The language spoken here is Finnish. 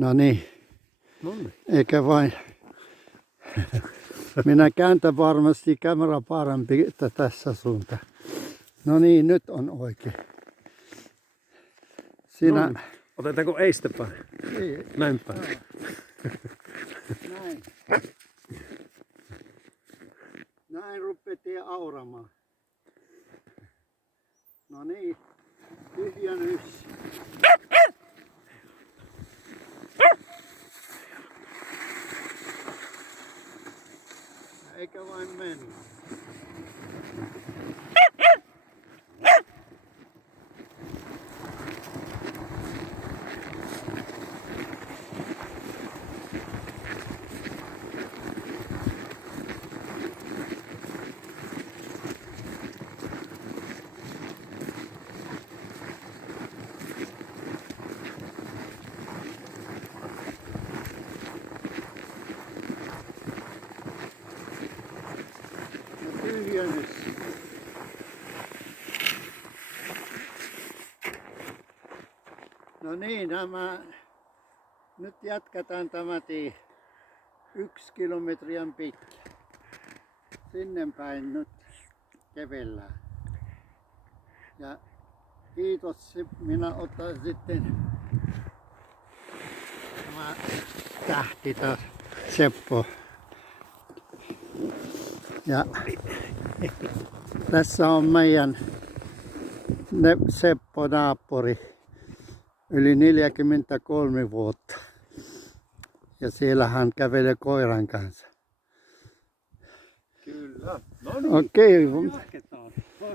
No niin, Nonni. eikä vain. Minä kääntän varmasti kamera parempi että tässä suuntaan. No niin, nyt on oikein. Siinä... Nonni. Otetaanko eistä päin? Ei, Näin päin. näin. Näin rupeatiin auramaan. No niin, tyhjennys. Eikä vain mennä. Tyhjennys. No niin, nyt jatketaan tämä tie 1 kilometriä pitkä. Sinne päin nyt kävellään. Ja kiitos, minä otan sitten tämä tähti taas, Seppo. Ja tässä on meidän Seppo naapuri, yli 43 vuotta. Ja siellä hän kävelee koiran kanssa. Kyllä. No niin. Okei. Jatketaan.